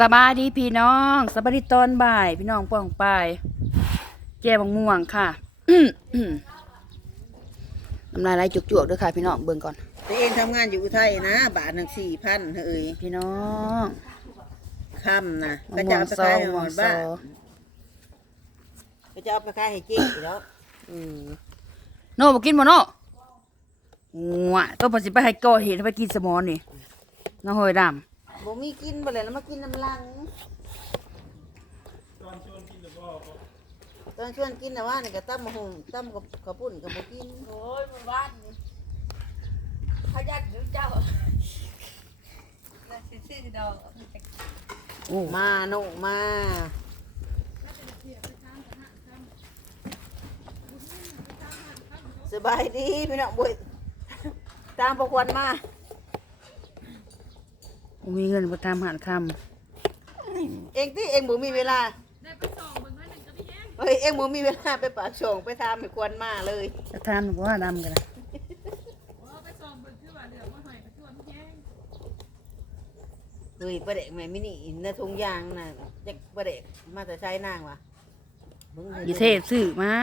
สบายดีพี่น้องสบายดีตอนบ่าย พี่น้องป้องปายแจ่บงม่วงค่ะอื้ออื้อน้ำลายไหลจุกๆด้วยค่ะ พี่น้องเบิ่งก่อนตัวเองทำงานอยู่อุทัยนะ บาทหนึ่งสี่พันเอ้ยพี่น้องค่ำนะมะก็ม่จะวงเอาไปซอขายมะให้ม่หมวงดซบ้าอก็จะเอาไปขายให้เจ๊อีกแล้วอืมโน่บ่กินบ่โน่งัวต้องพอสิไปให้ก่อเหตุไปกินสมอนนี่น้องหอยดำ บ่มีกินบ่เลยแล้วมากินน้ำลัง ตอนชวนกินนะว่านี่ก็ตั้มมะฮงตั้มกับข้าวปุ้นกับบ่กินโอ้ยมันบ้านนี่เขาอยากดูเจ้าแล้วสิซื้อดอกโอ้มาโน่มาสบายดีพี่น้องบุยตามประควันมาบ่ มีเงินบ่ตามหารคำเองที่เองบ่มีเวลาเฮ้ยเองบ่มีเวลาไปปากช่องไปทำให้ควรมาเลยจะทานบ่ว่าดำกันนะเฮ้ยประเด็กแม่มินี่อินนะทุงยางน่ะจักประเด็กมาแต่ใช้นางวะมึงอย่าเทพซื้อมา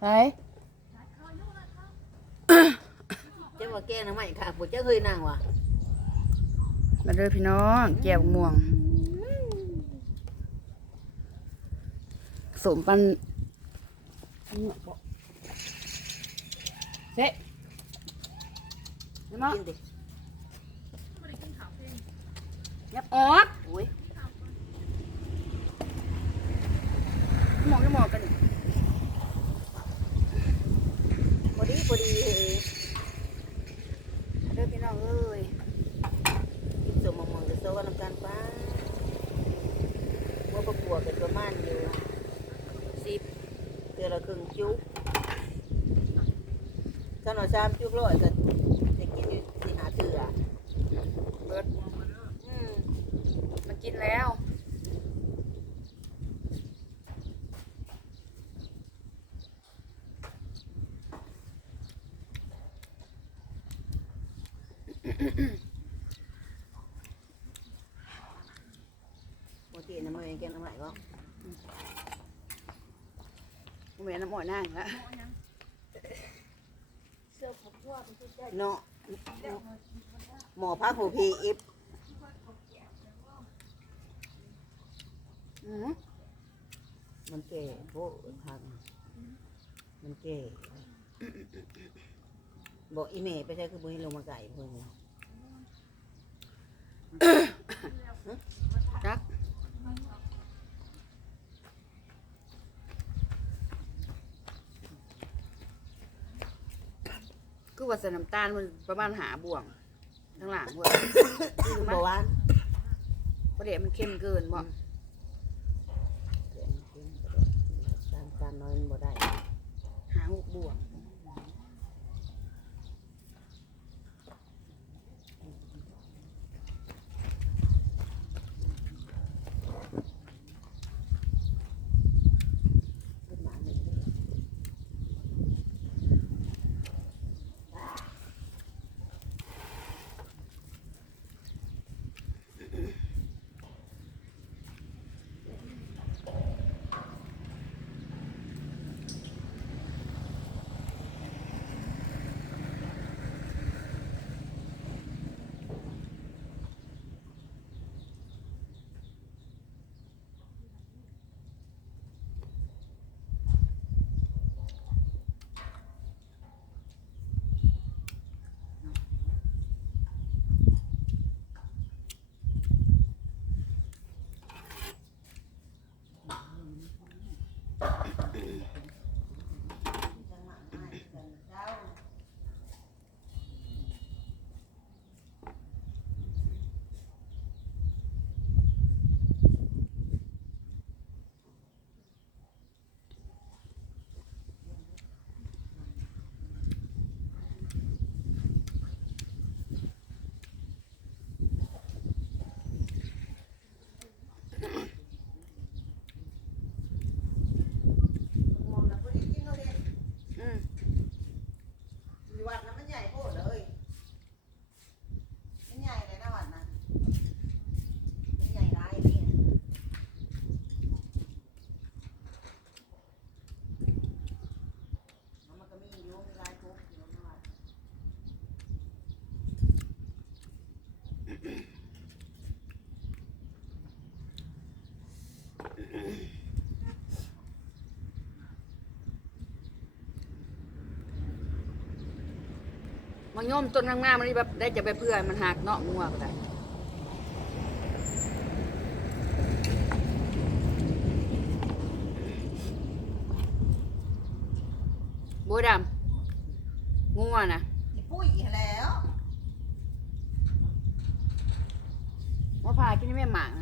ไปเจ้าว่าแกงน้ำมันค่ะปวดเจ้าเคยนางวะ มาเด้อพี่น้องแจ่วม่วงสมปันเซ่น้ำมันกินดิยับออกอุ้ยหมอกจะหมอกกันพอดีพอดีเฮ้ย เด้อพี่น้องเอ้ย กินสมมะม่วงจะโซ่กันน้ำกันป้าเมื่อประกวดกันประมาณอยู่สิบ เดือนละครึ่งจุกถ้าหน่อยสามจุกร้อยก็จะกินอยู่สี่หาเถื่อ เบิด อืม มันกินแล้ว ปกติน้ำมันแกงน้ำมันก็ กู แม่น้ำหมอยนั่งละเนาะหมอพักหูพีอิฟอือมันเก่โบพังมันเก่บอกอีเมย์ไปใช้คือบุญลงมาไก่เพิ่นจัก คือว่าใส่น้ำตาลมันประมาณหาบ่วงทั้งหลังเว้ยคือบอกว่าประเดี๋ยวมันเข้มเกินบ่ตามตามน้อยมันบ่ได้หาหกบ่วง มันโยมต้นงามๆมันนี่แบบได้จะไปเพื่อมันหักเนาะงัวก็ได้โบยดำงัวนะปุ้ยแล้ว ว่าพากินนี่แม่หมากนะ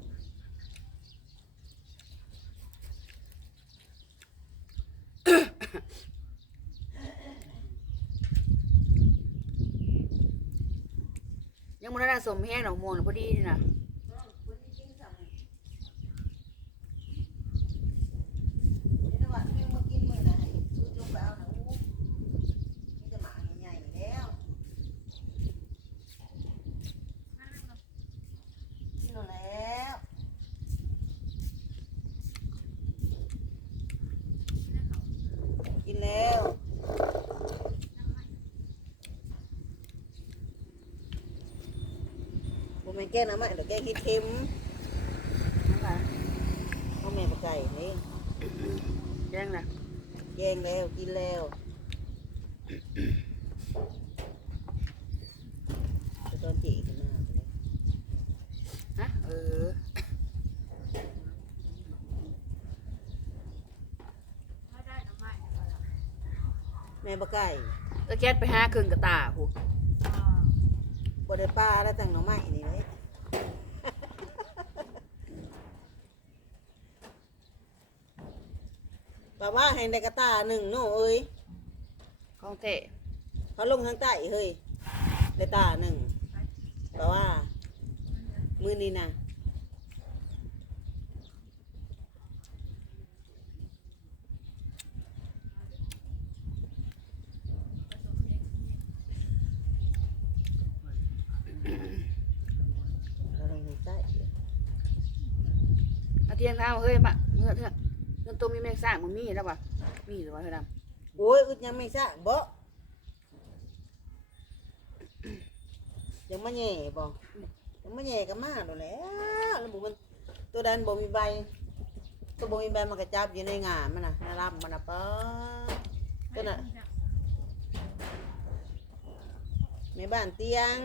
มันได้สมแห้งหนองม่วงน่ะพอดีนี่นะ นี่นะว่าที่มากินมื้อน่ะให้ซื้อจงไปเอาหนูมีแต่หมาใหญ่ๆแล้วกินแล้ว กินแล้วบ่ แม่นแกงน้ำมันเดี๋ยวแกงเห็ดเค็มเอาแม่ปลาไก่นี่แย่งนะแกงแล้วกินแล้วไปตอนจีกันมาเลยฮะเออถ้าได้น้ำไม้ก็ละแม่ปลาไก่ก็แก๊สไปหาเครื่องกระตาผูอ่า บ่ได้ปลาแล้วจังหน่อไม้นี่เลยปลาว่าให้ในกระตาหนึ่งโน่เอ้ยของเตะเขาลงทางใต้เฮ้ยในตาหนึ่งแปลว่า มือนี้นะเขาลงทางใต้ อาเทียงเท้าเฮ้ยบะเมื่อเถอะเงินตัวมีแมงสร้างมันมีแล้วปะมีหรือว่าเฮ้ยดำโอ้ยอึดยังไม่สร้างบ่ยังมาแย่บ่ยังมาแย่ก็มาแล้วแหล้วแล้วบุมันตัวดันบ่มีใบตัวบ่มีใบมันก็จับอยู่ในงามันน่ะนารับมันน่ะป้าตัวน่ะในบ้านเตียง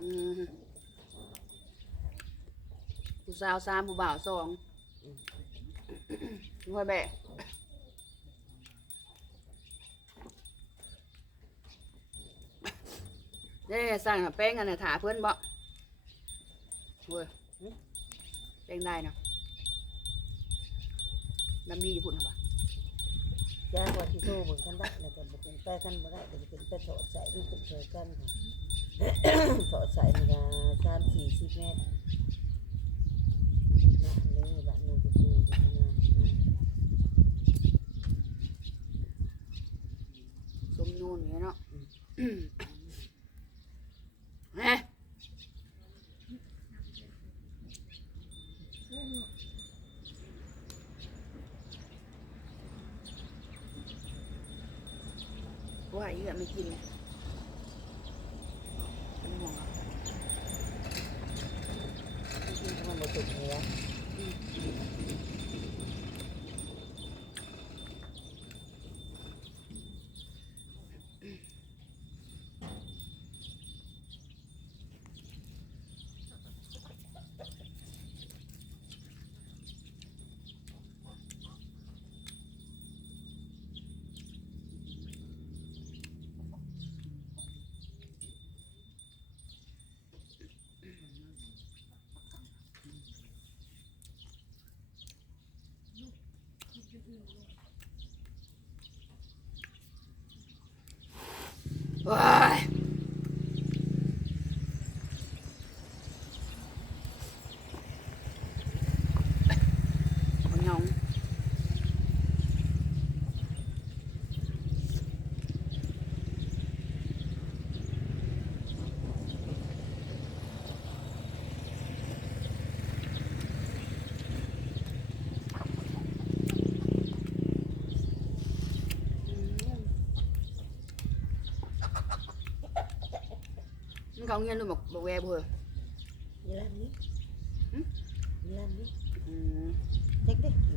อืมผู้ สาวสามผู้บ่าวสองห้อยแบะได้สั่งแป้งอันน่ะถาเพื่อนบ่เว้ยแป้งได้เนาะน้ำมีอยู่พุ่นเหรอปะจ้างว่าที่โตเบิ่งกันได้แล้วก็บ่เป็นไปกันบ่ได้ก็จะเป็นไปถอดใส่มันเป็นเจอกันค่ะถอดใส่มันก็สามสี่สิบเมตรนะเลยบ้านนู้นก็คือนะนะ สมนูนอย่างเงี้ยเนาะเฮ้ ว่าอีกอะไม่กินเป็นห่วงอะกินมันบ่สุกหัวว้อาหยอง มันเขาเงี้ยดูบอกบอกแวบเพื่อนี่ลำนี้หึนี่ลำนี้อืมเด็กเด็กหมู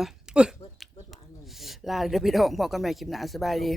ห ลาเดี๋ยวไปดองพี่น้องพอกันใหม่คลิปหน้าสบายดี